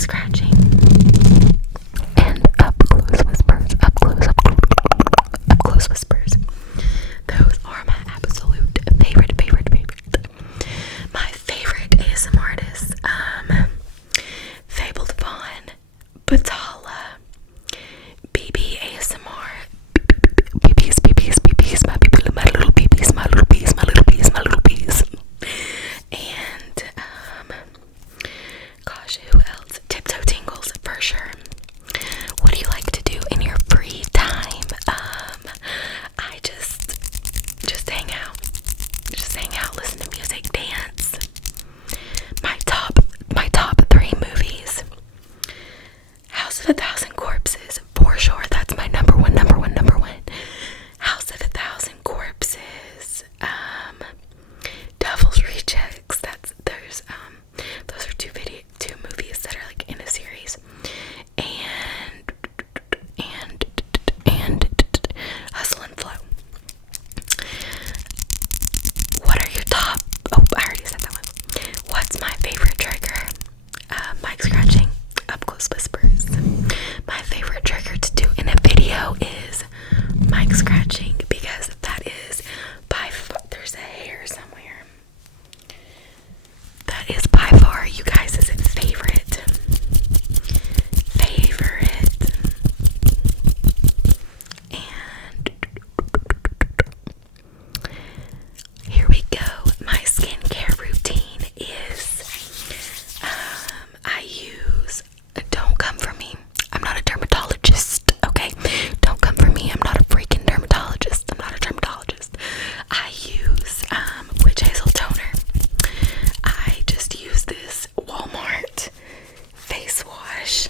scratching, and up close whispers. Up close whispers. Those are my absolute favorite. My favorite ASMR artists, Fabled Vaughn, Batala, BB ASMR, BBs, my little bees, and gosh, who else? Tiptoe Tingles for sure. What do you like to do in your free time? I just hang out, listen to music, dance. My top 3 movies. House of a Thousand Corpses, for sure. That's my number one. House of a Thousand Corpses. Devil's Rejects. Those are two movies that are like in a series. And Hustle and Flow. What are your top? Oh, I already said that one. What's my favorite trigger? Mic scratching, up close whispers. My favorite trigger to do in a video is mic scratching, because that is by far, there's a hair somewhere. That is by far you guys' favorite. And here we go. My skincare routine is I use, don't come for me, I'm not a dermatologist, okay? Don't come for me, I'm not a freaking dermatologist. I use witch hazel toner. I just use this Walmart face wash.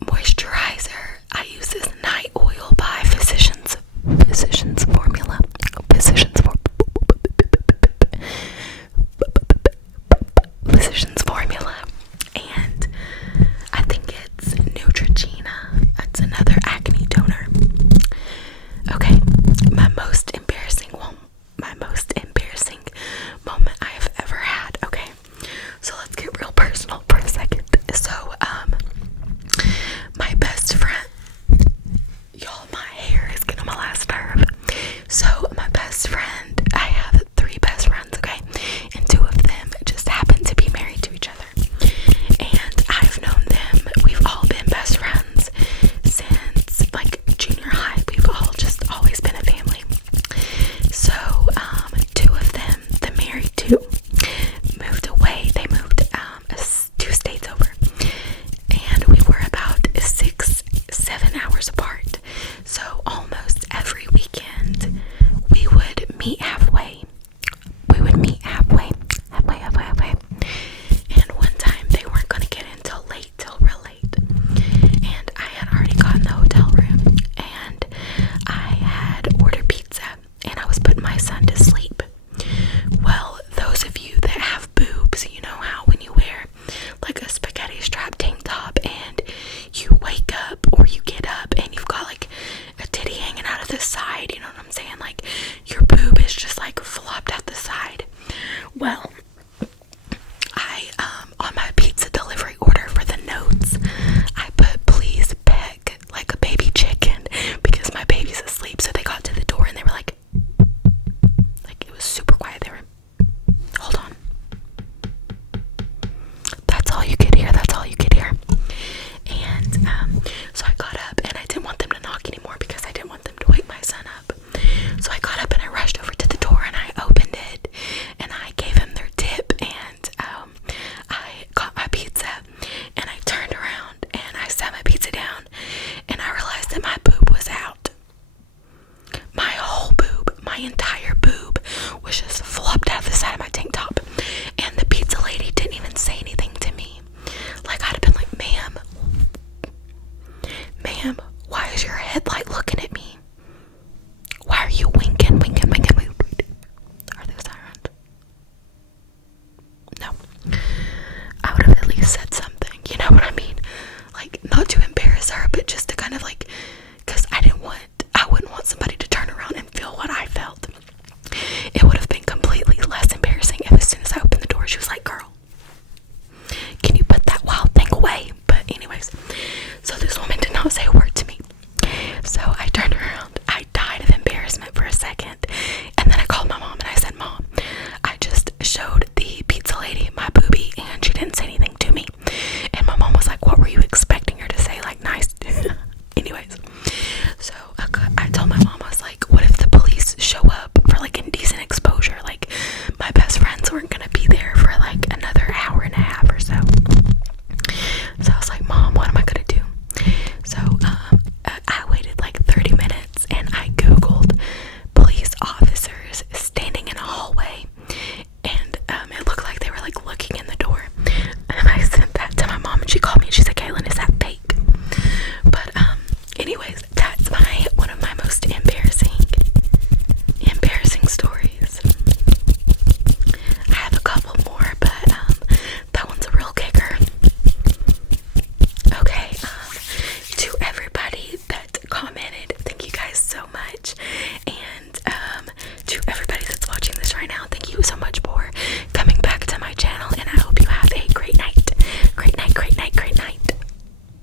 Moisturizer, I use this night oil by Physicians Formula. Physicians Formula, and I think it's Neutrogena. That's another acne toner. Okay, my most embarrassing moment I have ever had. Okay, so let's get real personal for a second. So, my best friend, y'all, my hair is getting on my last nerve. So, my best friend, I have 3 best friends, okay, and 2 of them just happen to be married to each other. And I've known them, we've all been best friends since like junior high. We've all just always been a family. So 2 of them, the married 2, moved away. They moved 2 states over, and we were about 6-7 hours apart. So almost every weekend we would meet halfway. And one time they weren't gonna get in till real late. And I had already gotten the hotel room, and I had ordered pizza, and I was putting my son to sleep. Well, those of you that have boobs, you know how when you wear like a spaghetti strap tank top and you wake up or you get up and you've got like a titty hanging out of the side, you know what I'm saying? Like your boob is just like flopped out the side. Well, I on my pizza delivery order for the notes, I put please peck like a baby chicken, because my baby's asleep. So they got to the door and they were like it was super quiet. They were, hold on. That's all you could hear. And so I got up, and I didn't want them to knock anymore because I didn't want them to wake my son up. So I got up and I rushed over to the door and I opened it and I gave him their tip, and I got my pizza and I turned around and I set my pizza down, and I realized that my boob was out. My whole boob, my entire boob was just flopped out of the side of my tank top, and the pizza lady didn't even say anything to me. Like, I'd have been like, ma'am,